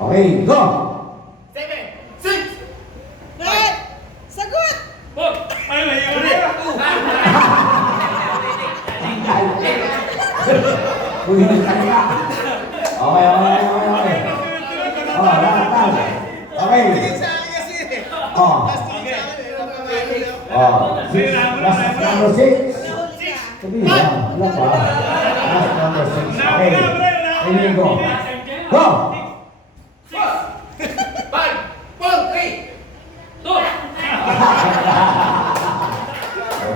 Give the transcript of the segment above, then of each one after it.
Okay, go! 7, 6! Red! Sagot! Oh! Ay, may Uy, nagkaya. Okay. Oh, lahat. Okay. Oh. Last number 6. Sabi lang, wala pa. Last number 6. Okay. Here you go. Go! 5, 4, 3! 2!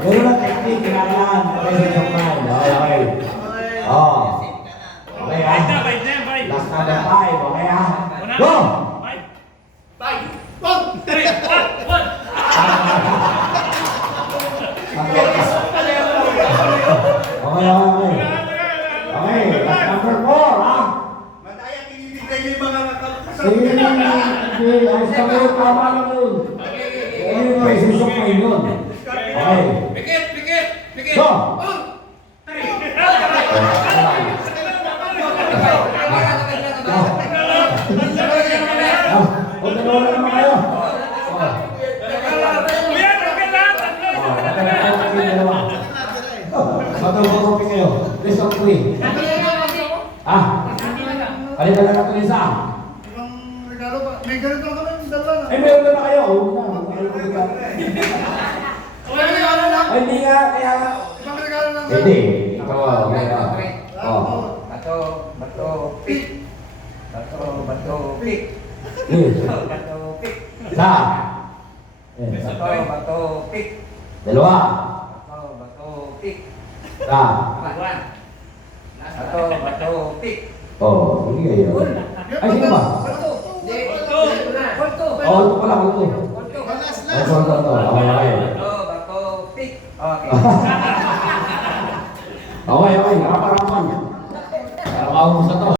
Ganun lang technique, kailangan. Okay, okay. Oh. Okay, ha? Last number 5, okay, ha? Go! 5, 4, 3, 1, 1! Okay. Okay, last number 4, ha? Matayang inibigay niyo yung mga Sige, ayos ka mo, tama lang yun. Ayun yung presisok mo yun. Okay. Pikit! Go! Huwag na wala naman kayo. Matulog kayo. List of 3. Ah? Halika na natin isa. Ibang regalo pa. May ganito kami, dalawa na. Ay, meron na kayo. Huwag na. Ay, hindi nga. Kaya... Ibang regalo lang. Hindi. Ikaw ah. Oh. Bato, pick. Bato, pick. Yes. Bato, pick. Isa. Yes. Bato, pick. Dalawa. Bato, pick. Isa. Bato, pick. Oh, hindi kayo. Ay, sino ba? Oh, ito pala. Ito. Ito. Okay. Bato, pick. Okay. Okay. Raparapan. Para makaubos na to.